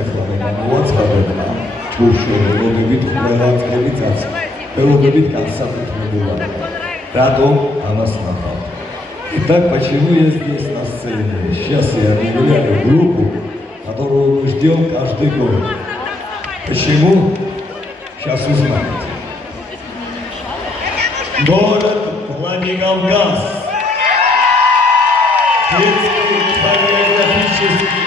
ეხლა მოაწყდება ჯგუფში მელოდებით ყველანაირად მელოდებით განსაკუთრებულად. Рядом амас нахал. Итак, почему я здесь на сцене? Сейчас я объявляю группу, которую мы ждем каждый год. Почему? Сейчас узнаете. Город Владикавказ. Детский хореографический